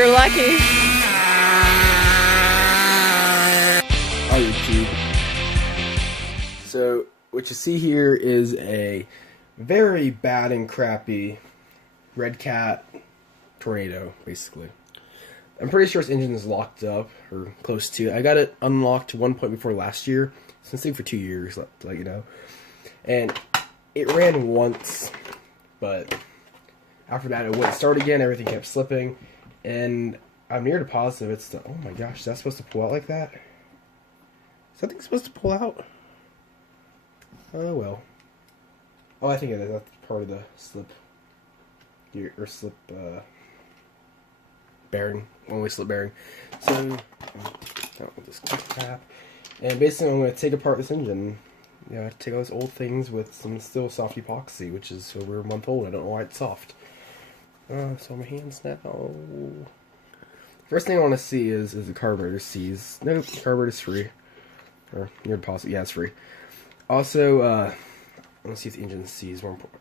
You're lucky. Hi YouTube. So what you see here is a very bad and crappy redcat tornado, basically. I'm pretty sure its engine is locked up, or close to. I got it unlocked one point before last year. It's been sitting for 2 years, to let you know. And it ran once, but after that it wouldn't start again. Everything kept slipping, and I'm near to positive it's the. Oh my gosh, is that supposed to pull out like that? Is that thing supposed to pull out? Oh well. Oh, I think it is. That's part of the slip gear or slip bearing, one-way slip bearing. So, out with this crap. And basically, I'm going to take apart this engine. Yeah, take all those old things with some still soft epoxy, which is over a month old. I don't know why it's soft. So my hands now. First thing I want to see is the carburetor sees. Nope, carburetor's free. Or near deposit. Yeah, it's free. Also, let's see if the engine sees more important.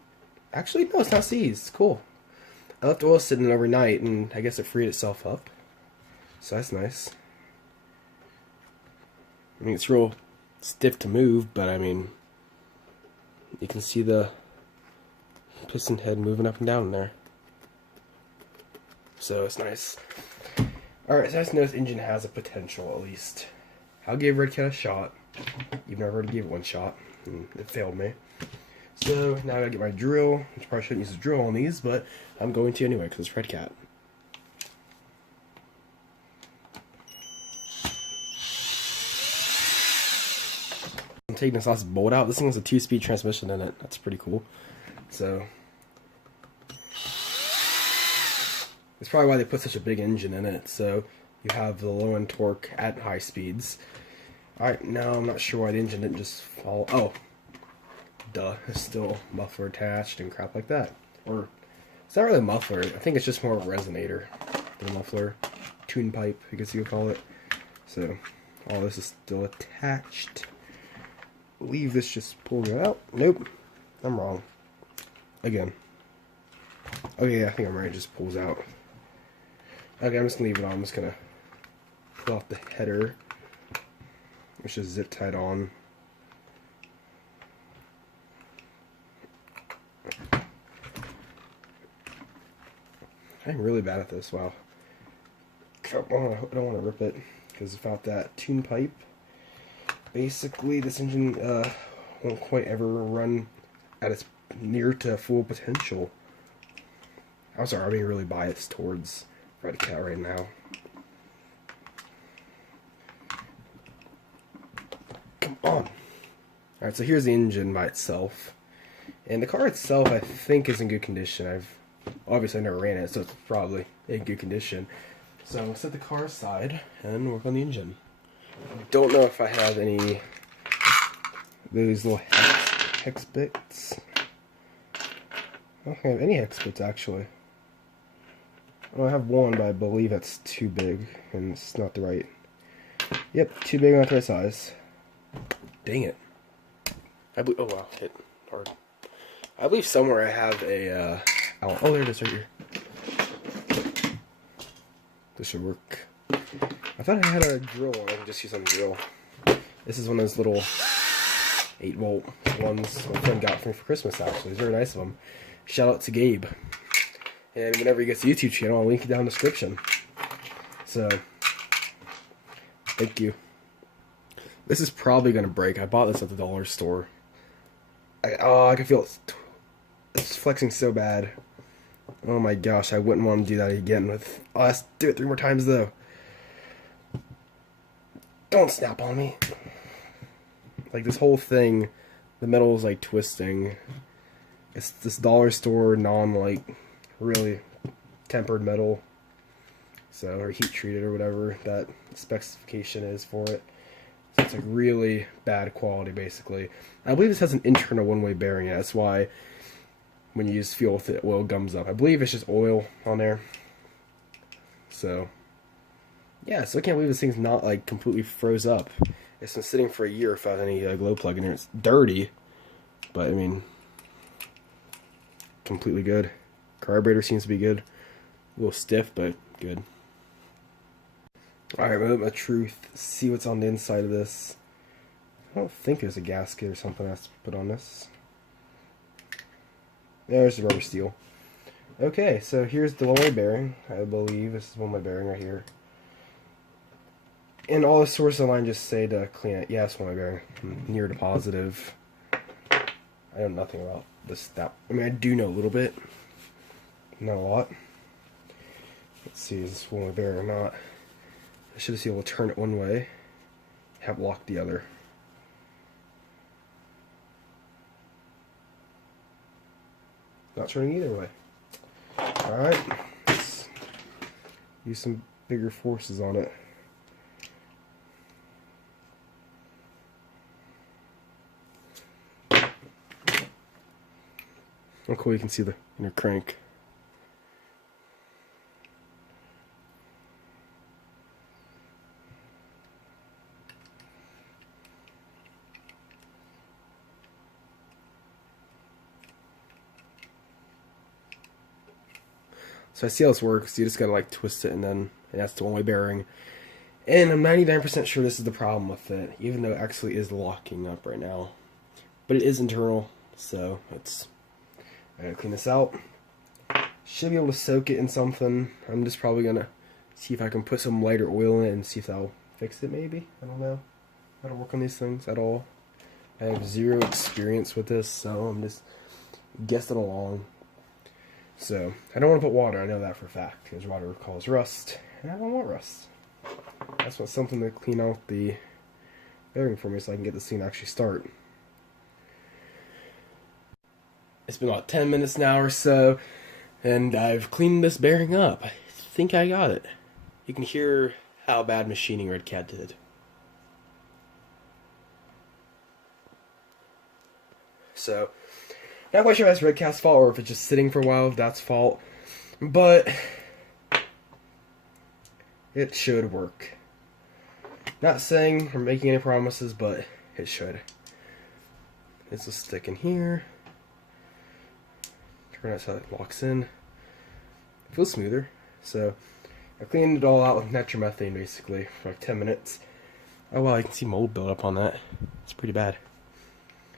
Actually, no, it's not seized. Cool. I left oil sitting overnight, and I guess it freed itself up. So that's nice. I mean, it's real stiff to move, but I mean, you can see the piston head moving up and down there. So it's nice. Alright, so I just know this engine has a potential, at least. I'll give redcat a shot. Even though I've already gave it one shot, and it failed me. So now I gotta get my drill, which probably shouldn't use a drill on these, but I'm going to anyway because it's redcat. I'm taking this last bolt out. This thing has a 2-speed transmission in it. That's pretty cool. So it's probably why they put such a big engine in it. So you have the low end torque at high speeds. Alright, now I'm not sure why the engine didn't just fall. Oh, duh, it's still muffler attached and crap like that. Or, it's not really a muffler, I think it's just more of a resonator than a muffler. Tune pipe, I guess you could call it. So, all this is still attached. I believe this just pulls it out. Nope, I'm wrong. Again. Okay, yeah, I think I'm right, it just pulls out. Okay, I'm just gonna leave it on. I'm just gonna pull off the header, which is zip tied on. I'm really bad at this. Wow. I don't want to rip it because without that tune pipe, basically this engine won't quite ever run at its near to full potential. I'm sorry, I'm being really biased towards redcat right now. Come on. Alright, so here's the engine by itself. And the car itself, I think, is in good condition. I've obviously never ran it, so it's probably in good condition. So I'll set the car aside and work on the engine. I don't know if I have any of those little hex bits. I don't think I have any hex bits, actually. Well, I have one, but I believe that's too big, and it's not the right. Yep, too big, not the right size. Dang it. I believe. Oh wow, hit hard. I believe somewhere I have a. Oh, there it is, right here. This should work. I thought I had a drill. I can just use some drill. This is one of those little 8-volt ones my friend got for me for Christmas. Actually, it's very nice of him. Shout out to Gabe. And whenever he gets a YouTube channel, I'll link it down in the description. So, thank you. This is probably gonna break. I bought this at the dollar store. I can feel it's flexing so bad. Oh my gosh, I wouldn't want to do that again with. Oh, let's do it 3 more times though. Don't snap on me. Like this whole thing, the metal is like twisting. It's this dollar store like really tempered metal. So, or heat treated or whatever that specification is for it. So it's like really bad quality basically. I believe this has an internal one-way bearing. That's why when you use fuel with it, oil gums up. I believe it's just oil on there. So, yeah, so I can't believe this thing's not like completely froze up. It's been sitting for a year without any glow plug in here. It's dirty, but I mean, completely good. Carburetor seems to be good. A little stiff, but good. Alright, moment of truth. See what's on the inside of this. I don't think there's a gasket or something that's put on this. There's the rubber steel. Okay, so here's the one-way bearing. I believe this is one-way bearing right here. And all the sources online just say to clean it. Yeah, it's one-way bearing. Near to positive. I know nothing about this. I mean, I do know a little bit. Not a lot. Let's see, is this one-way bearing or not? I should be able to turn it one way, have locked the other. Not turning either way. Alright, let's use some bigger forces on it. Oh cool, you can see the inner crank. So I see how this works. You just gotta like twist it, and that's the one-way bearing. And I'm 99% sure this is the problem with it, even though it actually is locking up right now. But it is internal, so I gotta clean this out. Should be able to soak it in something. I'm just probably gonna see if I can put some lighter oil in it and see if that'll fix it. Maybe, I don't know how to work on these things at all. I have zero experience with this, so I'm just guessing along. So, I don't want to put water, I know that for a fact, because water causes rust, and I don't want rust. That's what's something to clean out the bearing for me so I can get this thing to actually start. It's been about 10 minutes now or so, and I've cleaned this bearing up. I think I got it. You can hear how bad machining Redcat did. So, not quite sure if that's Redcat's fault or if it's just sitting for a while, if that's fault. But it should work. Not saying or making any promises, but it should. This will stick in here. Turn out how it locks in. It feels smoother. So I cleaned it all out with nitromethane basically for like 10 minutes. Oh wow, I can see mold build up on that. It's pretty bad.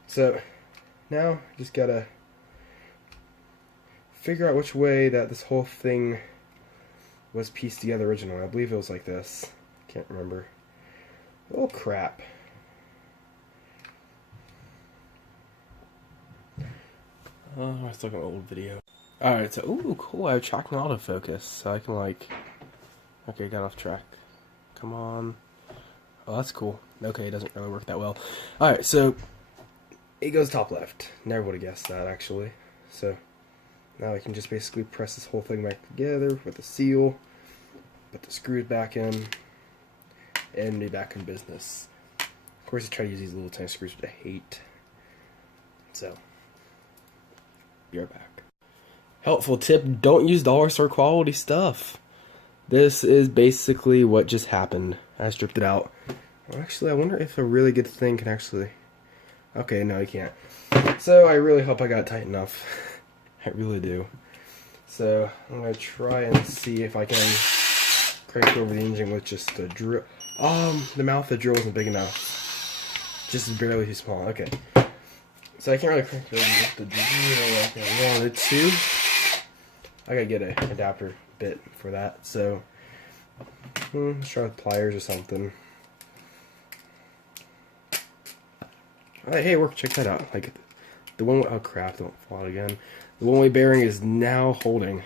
So now just gotta figure out which way that this whole thing was pieced together originally. I believe it was like this. Can't remember. Oh crap. Oh, I was looking at an old video. Alright, so, ooh, cool, I have tracking autofocus, so I can like, okay, got off track. Come on. Oh, that's cool. Okay, it doesn't really work that well. Alright, so, it goes top left. Never would have guessed that, actually. So, now I can just basically press this whole thing back together with the seal, put the screws back in, and be back in business. Of course, I try to use these little tiny screws, which I hate. So, be right back. Helpful tip, don't use dollar store quality stuff. This is basically what just happened. I stripped it out. Well, actually, I wonder if a really good thing can actually... Okay, no, you can't. So, I really hope I got it tight enough. I really do. So, I'm going to try and see if I can crank over the engine with just a drill. The mouth of the drill isn't big enough. Just barely too small. Okay. So I can't really crank it over with the drill like I wanted to. I gotta get an adapter bit for that. So, let's try with pliers or something. Alright, hey, work, check that out. Like, the one, oh crap, don't fall out again. The one-way bearing is now holding.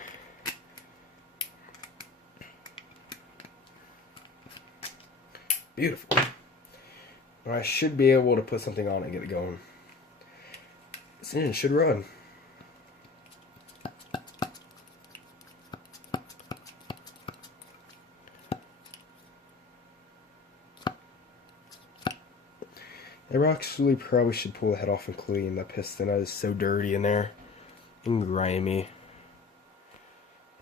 Beautiful. I should be able to put something on it and get it going. This engine should run. I actually probably should pull the head off and clean the piston. That is so dirty in there and grimy.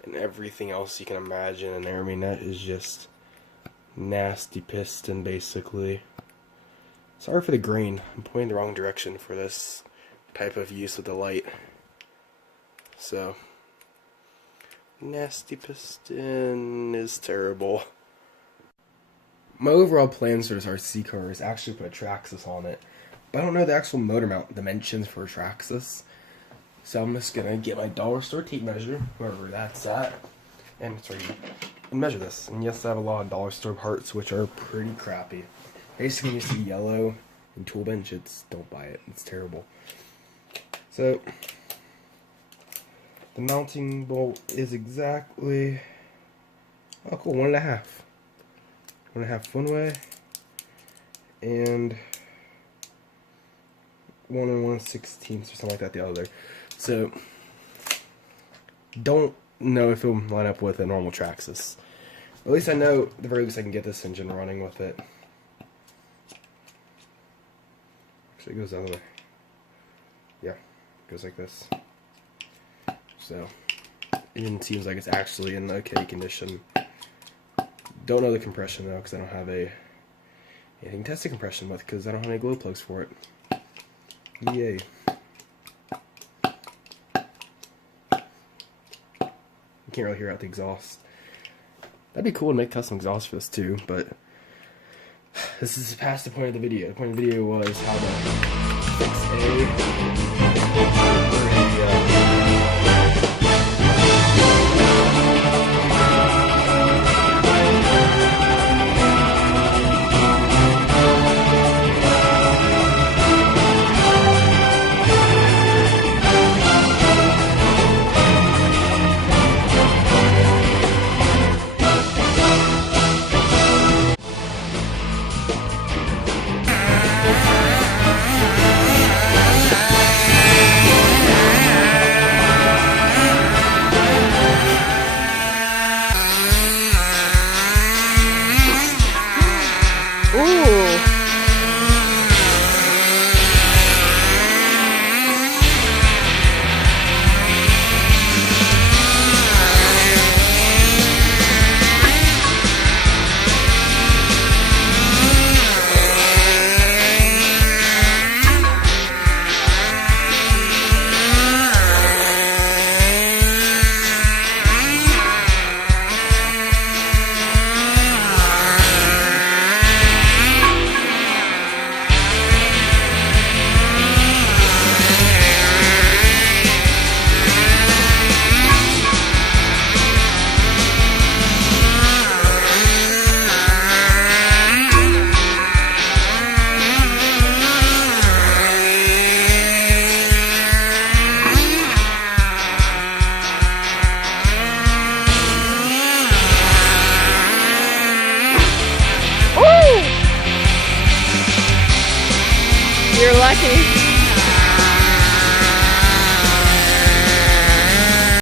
And everything else you can imagine in there. I mean, that is just nasty piston, basically. Sorry for the grain. I'm pointing the wrong direction for this type of use with the light. So, nasty piston is terrible. my overall plans for this RC car is actually put a Traxxas on it. But I don't know the actual motor mount dimensions for a Traxxas. So I'm just going to get my dollar store tape measure, wherever that's at, and measure this. And yes, I have a lot of dollar store parts, which are pretty crappy. Basically, when you see yellow in tool bench, don't buy it. It's terrible. So the mounting bolt is exactly, oh cool, 1.5. 1.5 one way, and 1 1/16 or something like that the other. So don't know if it'll line up with a normal Traxxas. At least I know at the very least I can get this engine running with it. Actually, it goes the other way. Yeah, it goes like this. So, engine seems like it's actually in okay condition. Don't know the compression though, because I don't have anything to test the compression with, because I don't have any glow plugs for it. Yay. You can't really hear out the exhaust. That'd be cool to make custom exhaust for this too, but this is past the point of the video. The point of the video was how to fix You're lucky.